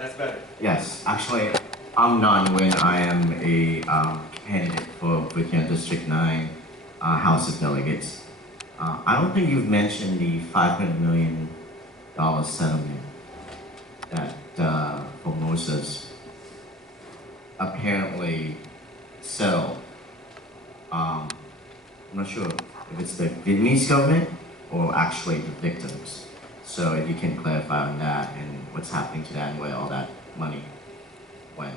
That's better. Yes, actually, I'm Nhan when I am a candidate for Virginia District 9 House of Delegates. I don't think you've mentioned the $500 million settlement that Formosa's apparently settled. I'm not sure if it's the Vietnamese government or actually the victims. So if you can clarify on that and what's happening to that and where all that money went.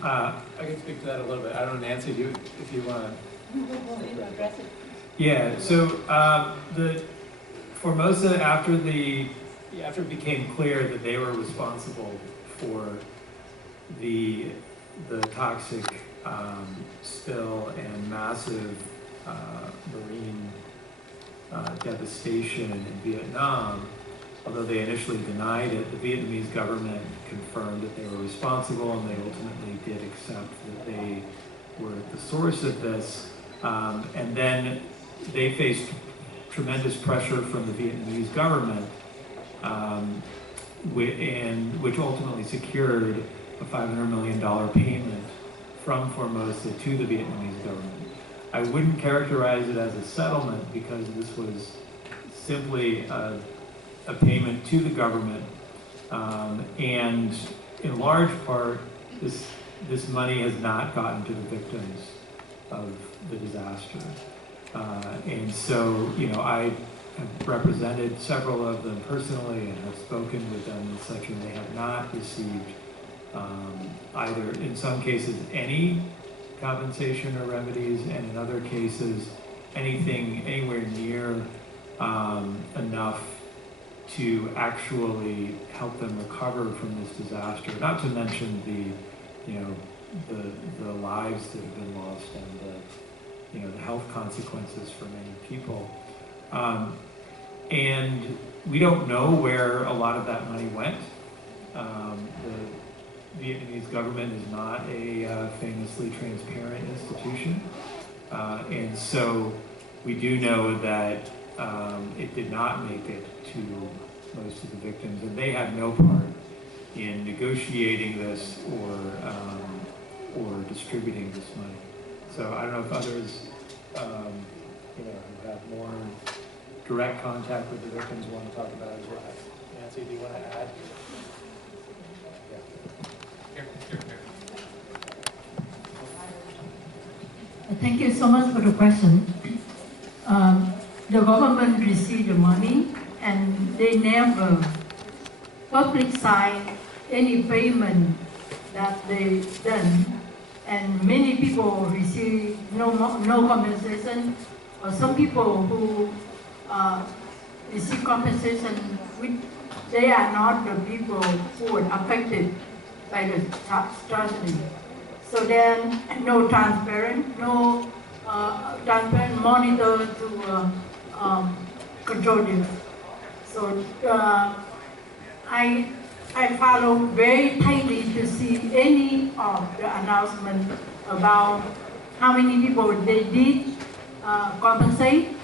I can speak to that a little bit. I don't know, Nancy, if you want to address it. Yeah, so the Formosa, after it became clear that they were responsible for the toxic spill and massive marine devastation in Vietnam, although they initially denied it, the Vietnamese government confirmed that they were responsible, and they ultimately did accept that they were at the source of this. And then they faced tremendous pressure from the Vietnamese government, which ultimately secured a $500 million payment from Formosa to the Vietnamese government. I wouldn't characterize it as a settlement because this was simply a payment to the government, and in large part, this money has not gotten to the victims of the disaster. And so, I have represented several of them personally and have spoken with them and such, and they have not received either, in some cases, any compensation or remedies, and in other cases, anything anywhere near enough to actually help them recover from this disaster. Not to mention the lives that have been lost and the health consequences for many people. And we don't know where a lot of that money went. The Vietnamese government is not a famously transparent institution. And so we do know that it did not make it to most of the victims, and they had no part in negotiating this or distributing this money. So I don't know if others, who have more direct contact with the victims want to talk about it as well. Nancy, do you want to add? Thank you so much for the question. The government received the money and they never publicize any payment that they done, and many people receive no compensation, or some people who receive compensation, which they are not the people who were affected by the tragedy. So then no transparent monitor to control this. So I follow very tightly to see any of the announcement about how many people they did compensate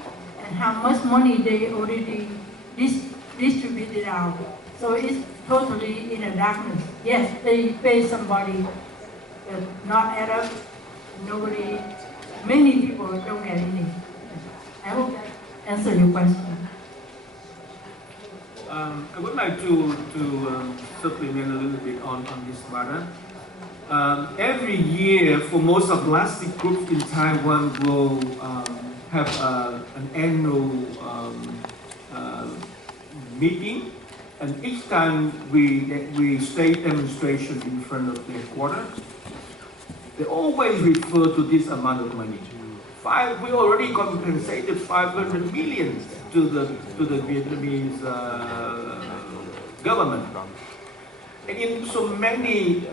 and how much money they already distributed out. So it's totally in the darkness. Yes, they pay somebody, but not add up. Many people don't get any. I hope that answers your question. I would like to supplement a little bit on this matter. Every year, for most of plastic groups in Taiwan will have an annual meeting, and each time we stage demonstration in front of the headquarters, they always refer to this amount of money. We already compensated 500 million to the Vietnamese government. And in so many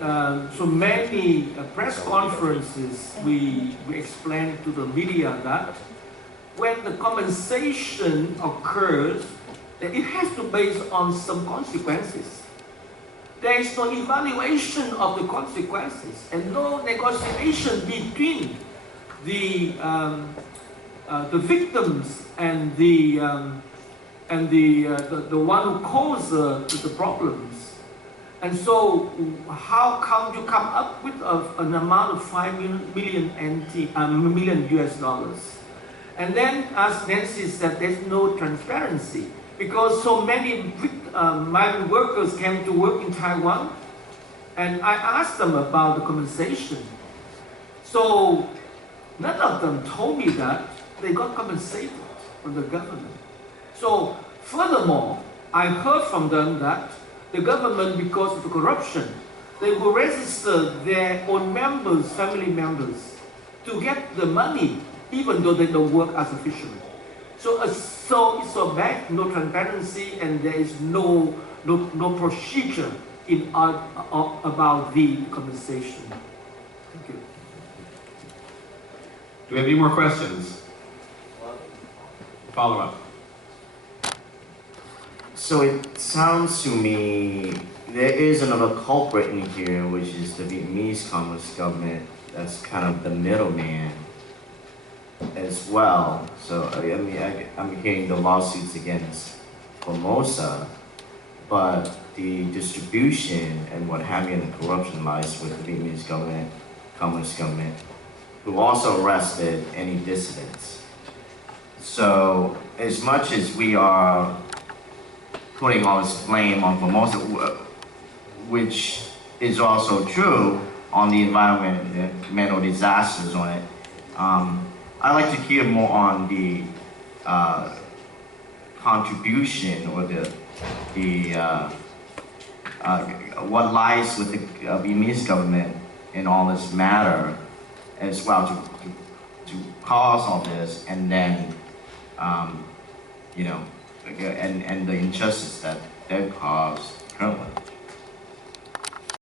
press conferences, we explained to the media that when the compensation occurs, that it has to be based on some consequences. There is no evaluation of the consequences and no negotiation between the victims and the and the one who caused the problems. And so, how come you come up with an amount of 5 million US dollars? And then, as Nancy said, there's no transparency because so many migrant workers came to work in Taiwan, and I asked them about the compensation. So none of them told me that they got compensated from the government. So furthermore, I heard from them that the government, because of the corruption, they will register their own members, family members, to get the money, even though they don't work as a fisherman. So it's so bad, no transparency, and there is no procedure in about the compensation. Thank you. Do we have any more questions? Follow up. So it sounds to me there is another culprit in here, which is the Vietnamese Communist government. That's kind of the middleman as well. So I mean, I'm hearing the lawsuits against Formosa, but the distribution and what have you, and the corruption lies with the Vietnamese government, Communist government, who also arrested any dissidents. So as much as we are putting all this blame on Formosa, which is also true on the environmental disasters on it, I'd like to hear more on the contribution or what lies with the Vietnamese government in all this matter as well to cause all this, and then you know, and the injustice that they've caused currently.